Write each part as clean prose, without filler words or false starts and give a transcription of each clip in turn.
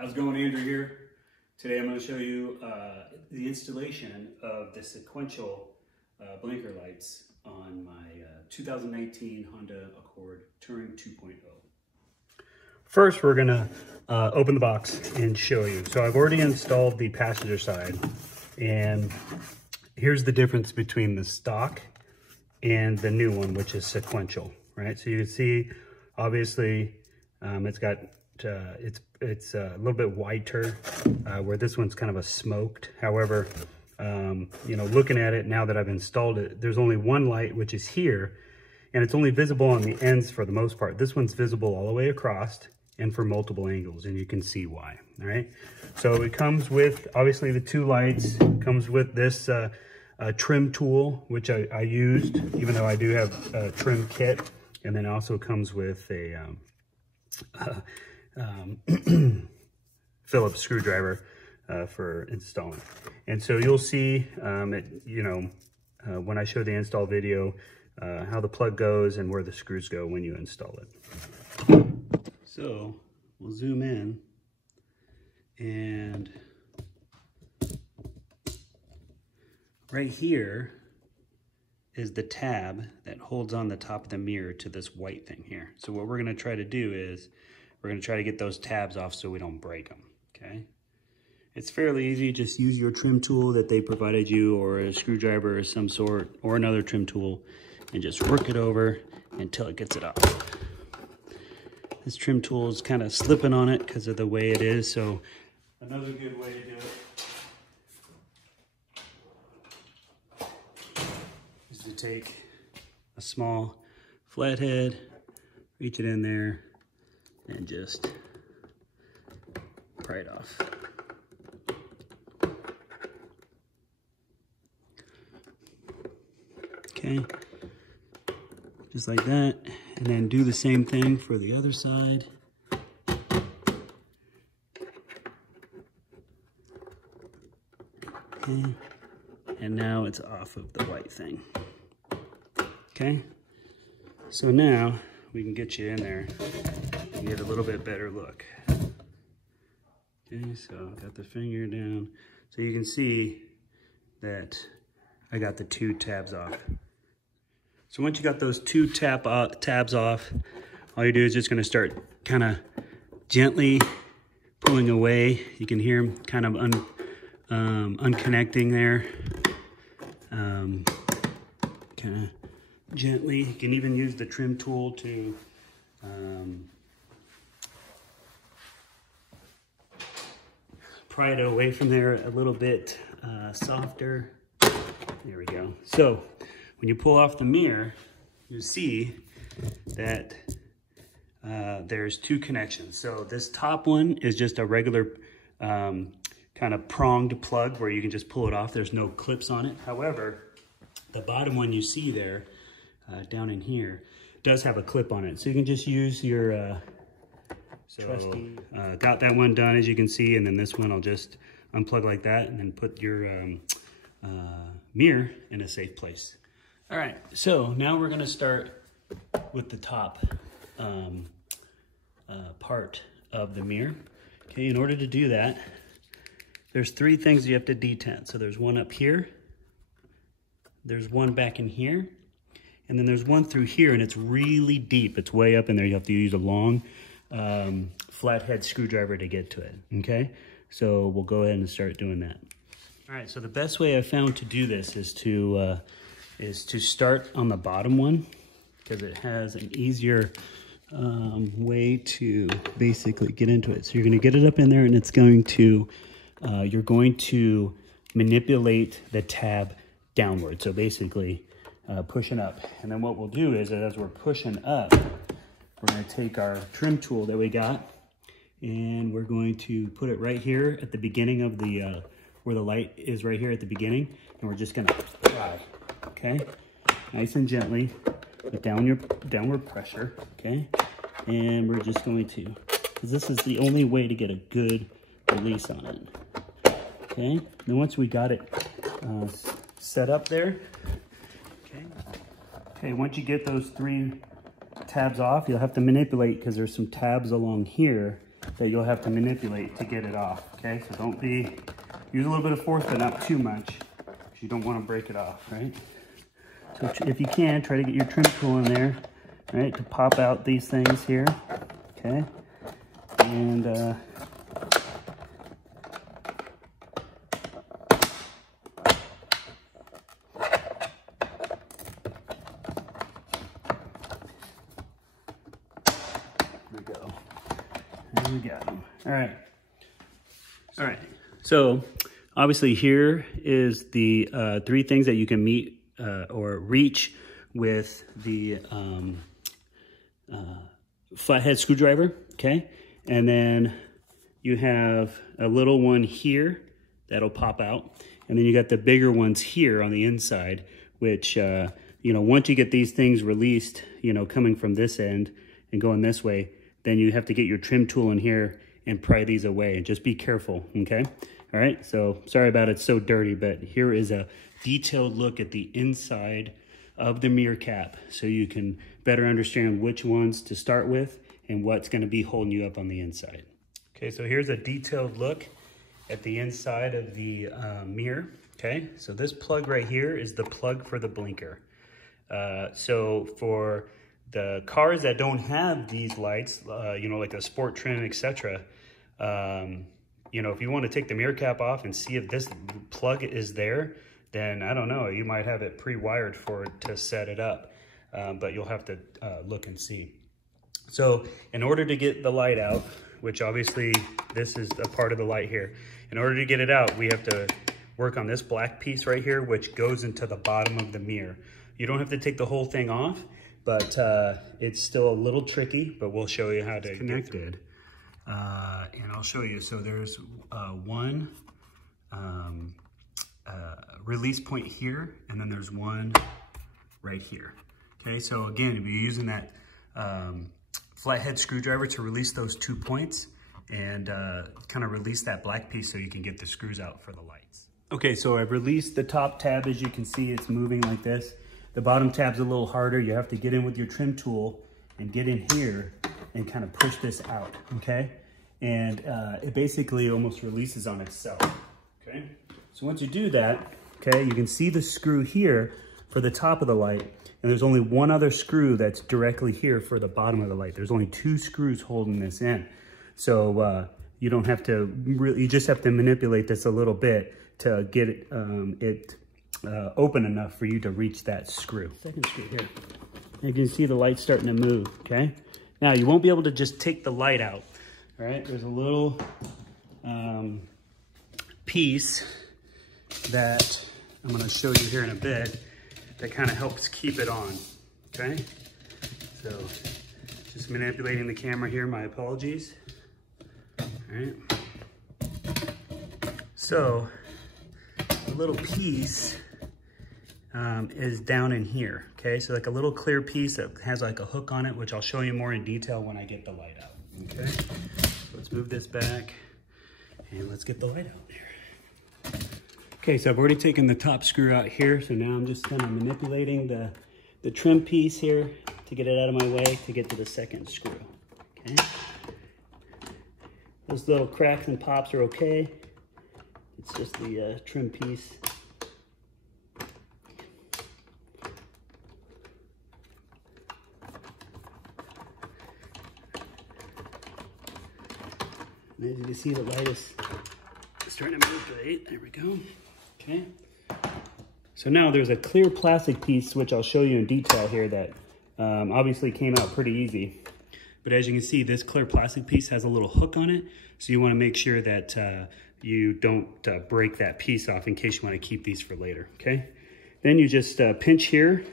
How's it going, Andrew here? Today I'm going to show you the installation of the sequential blinker lights on my 2019 Honda Accord Touring 2.0. First, we're going to open the box and show you. So I've already installed the passenger side, and here's the difference between the stock and the new one, which is sequential, right? So you can see, obviously, it's got it's a little bit whiter, where this one's kind of a smoked. However, you know, looking at it now that I've installed it, there's only one light, which is here, and it's only visible on the ends for the most part. This one's visible all the way across and for multiple angles, and you can see why. All right, so it comes with obviously the two lights. It comes with this trim tool, which I used, even though I do have a trim kit, and then also comes with a Phillips screwdriver for installing. And so you'll see, when I show the install video, how the plug goes and where the screws go when you install it. So we'll zoom in, and right here is the tab that holds on the top of the mirror to this white thing here. So what we're going to try to do is we're going to try to get those tabs off so we don't break them, okay? It's fairly easy. Just use your trim tool that they provided you, or a screwdriver of some sort, or another trim tool, and just work it over until it gets it off. This trim tool is kind of slipping on it because of the way it is, so another good way to do it is to take a small flathead, reach it in there, and just pry it off. Okay, just like that, and then do the same thing for the other side. Okay, and now it's off of the white thing. Okay, so now we can get you in there and get a little bit better look. Okay, so got the finger down. So you can see that I got the two tabs off. So once you got those two tabs off, all you do is just gonna start kind of gently pulling away. You can hear them kind of unconnecting there. Kind of gently. You can even use the trim tool to pry it away from there a little bit softer. There we go. So when you pull off the mirror, you see that there's two connections. So this top one is just a regular kind of pronged plug where you can just pull it off. There's no clips on it. However, the bottom one you see there, down in here, does have a clip on it. So you can just use your trusty. Got that one done, as you can see, and then this one I'll just unplug like that and then put your mirror in a safe place. All right, so now we're gonna start with the top part of the mirror. Okay, in order to do that, there's three things you have to detent. So there's one up here, there's one back in here, and then there's one through here, and it's really deep. It's way up in there. You have to use a long flathead screwdriver to get to it, okay? So we'll go ahead and start doing that. All right, so the best way I found to do this is to start on the bottom one, because it has an easier way to basically get into it. So you're gonna get it up in there, and it's going to, you're going to manipulate the tab downward. So basically pushing up. And then what we'll do is, as we're pushing up, we're gonna take our trim tool that we got, and we're going to put it right here at the beginning of the, where the light is right here at the beginning, and we're just gonna pry, okay? Nice and gently, with downward pressure, okay? And we're just going to, because this is the only way to get a good release on it, okay? Then once we got it set up there, okay, once you get those three tabs off, you'll have to manipulate, because there's some tabs along here that you'll have to manipulate to get it off, okay? So use a little bit of force, but not too much, because you don't want to break it off, right? So if you can, try to get your trim tool in there, right, to pop out these things here, okay? And there we go. There we got them. All right. All right. So obviously here is the 3 things that you can meet or reach with the flathead screwdriver, okay? And then you have a little one here that'll pop out. And then you got the bigger ones here on the inside, which, you know, once you get these things released, you know, coming from this end and going this way, then you have to get your trim tool in here and pry these away. Just be careful, okay? All right, so sorry about it, so dirty, but here is a detailed look at the inside of the mirror cap so you can better understand which ones to start with and what's going to be holding you up on the inside. Okay, so here's a detailed look at the inside of the mirror, okay? So this plug right here is the plug for the blinker. So for the cars that don't have these lights, you know, like a sport trim, etc., you know, if you want to take the mirror cap off and see if this plug is there, then I don't know, you might have it pre-wired for it to set it up, but you'll have to look and see. So in order to get the light out, which obviously this is a part of the light here, in order to get it out, we have to work on this black piece right here, which goes into the bottom of the mirror. You don't have to take the whole thing off, but it's still a little tricky, but we'll show you how to connect it. And I'll show you. So there's one release point here, and then there's one right here. Okay, so again, if you're using that flathead screwdriver to release those 2 points and kind of release that black piece so you can get the screws out for the lights. Okay, so I've released the top tab. As you can see, it's moving like this. The bottom tab's a little harder. You have to get in with your trim tool and get in here and kind of push this out, okay? And it basically almost releases on itself, okay? So once you do that, okay, you can see the screw here for the top of the light, and there's only one other screw that's directly here for the bottom of the light. There's only 2 screws holding this in. So you don't have to really, you just have to manipulate this a little bit to get it, open enough for you to reach that screw. Second screw here. You can see the light starting to move, okay? Now you won't be able to just take the light out, all right? There's a little piece that I'm gonna show you here in a bit that kind of helps keep it on, okay? So just manipulating the camera here, my apologies. All right. So the little piece is down in here, okay? So like a little clear piece that has like a hook on it, which I'll show you more in detail when I get the light out, okay? So let's move this back and let's get the light out here. Okay, so I've already taken the top screw out here, so now I'm just kind of manipulating the trim piece here to get it out of my way to get to the second screw, okay? Those little cracks and pops are okay. It's just the trim piece. And as you can see, the light is starting to manipulate. There we go. Okay. So now there's a clear plastic piece, which I'll show you in detail here, that obviously came out pretty easy. But as you can see, this clear plastic piece has a little hook on it. So you want to make sure that you don't break that piece off in case you want to keep these for later, okay? Then you just pinch here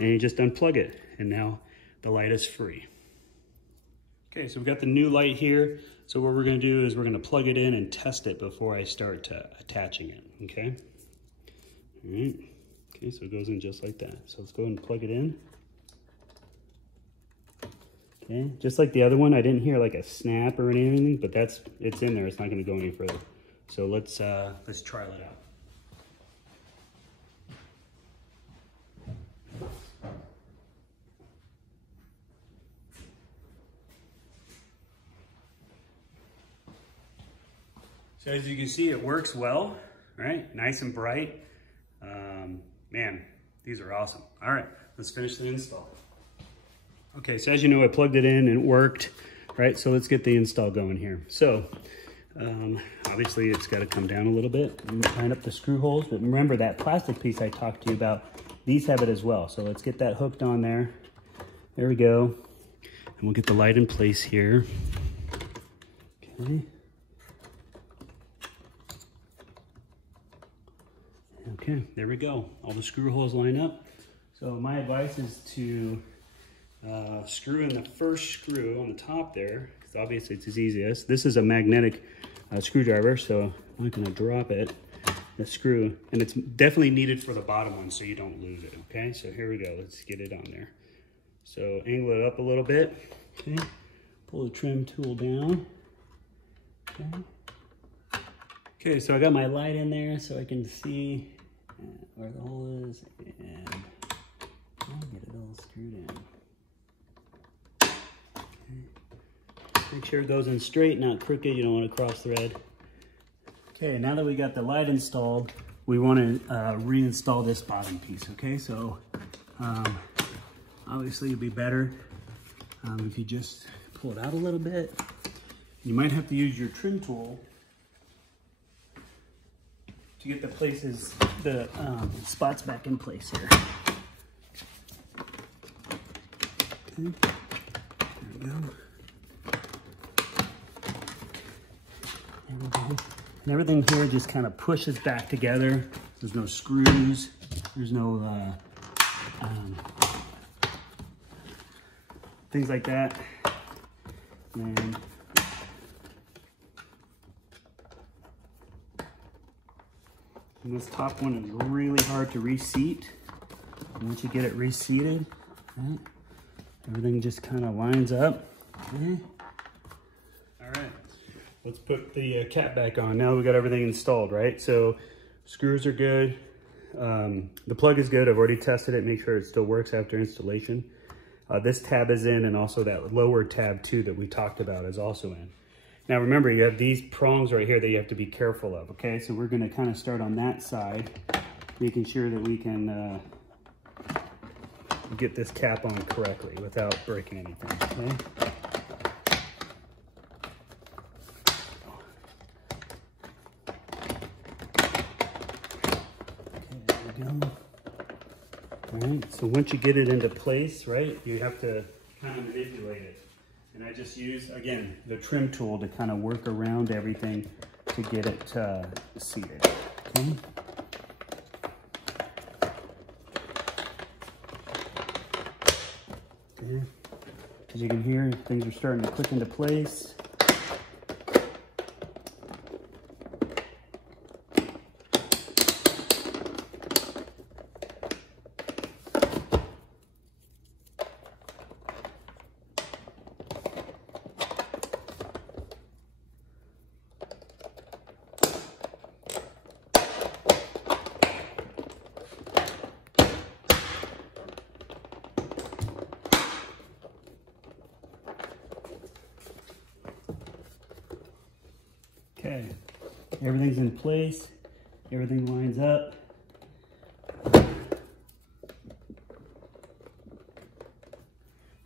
and you just unplug it. And now the light is free. Okay, so we've got the new light here. So what we're gonna do is we're gonna plug it in and test it before I start attaching it, okay? All right, okay, so it goes in just like that. So let's go ahead and plug it in. Okay, just like the other one, I didn't hear like a snap or anything, but it's in there. It's not gonna go any further. So let's trial it out. So as you can see, it works well, right? Nice and bright. Man, these are awesome. All right, let's finish the install. Okay, so as you know, I plugged it in and it worked, right? So let's get the install going here. So obviously it's got to come down a little bit and line up the screw holes, but remember that plastic piece I talked to you about, these have it as well. So let's get that hooked on there. There we go. And we'll get the light in place here. Okay. Okay, there we go. All the screw holes line up. So my advice is to screw in the first screw on the top there, because obviously it's as easiest. This is a magnetic screwdriver, so I'm not gonna drop it, the screw, and it's definitely needed for the bottom one so you don't lose it, okay? So here we go, let's get it on there. So angle it up a little bit, okay? Pull the trim tool down, okay? Okay, so I got my light in there so I can see where the hole is, and I'll get it all screwed in. Okay. Make sure it goes in straight, not crooked. You don't want to cross thread. Okay, now that we got the light installed, we want to reinstall this bottom piece, okay? So obviously it'd be better if you just pull it out a little bit. You might have to use your trim tool to get the spots back in place here. Okay, there we go. There we go. And everything here just kind of pushes back together. There's no screws. There's no things like that. And this top one is really hard to reseat. And once you get it reseated, right, everything just kind of lines up. Okay. All right, let's put the cap back on. Now we got everything installed, right? So screws are good. The plug is good. I've already tested it, make sure it still works after installation. This tab is in, and also that lower tab too that we talked about is also in. Now remember, you have these prongs right here that you have to be careful of, okay? So we're gonna kind of start on that side, making sure that we can get this cap on correctly without breaking anything, okay? Okay, there we go. All right, so once you get it into place, right, you have to kind of manipulate it. And I just use, again, the trim tool to kind of work around everything to get it seated, okay? Okay. As you can hear, things are starting to click into place. Okay, everything's in place, everything lines up.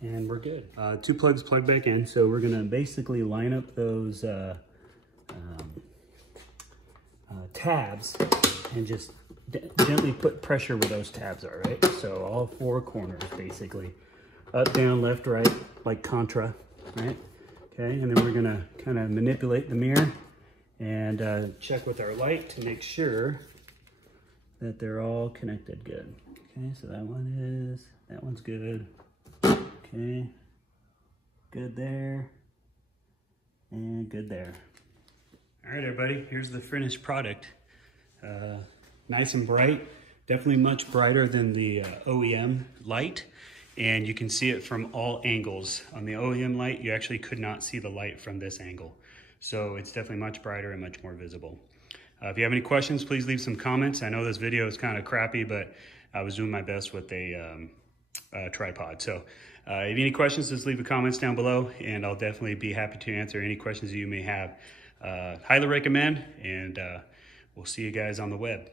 And we're good. Two plugs plugged back in, so we're gonna basically line up those tabs and just gently put pressure where those tabs are, right? So all four corners, basically. Up, down, left, right, like Contra, right? Okay, and then we're gonna kind of manipulate the mirror and check with our light to make sure that they're all connected good. Okay, so that one's good. Okay, good there, and good there. All right, everybody, here's the finished product. Nice and bright, definitely much brighter than the OEM light, and you can see it from all angles. On the OEM light, you actually could not see the light from this angle. So it's definitely much brighter and much more visible. If you have any questions, please leave some comments. I know this video is kind of crappy, but I was doing my best with a tripod. So if you have any questions, just leave the comments down below, and I'll definitely be happy to answer any questions you may have. Highly recommend, and we'll see you guys on the web.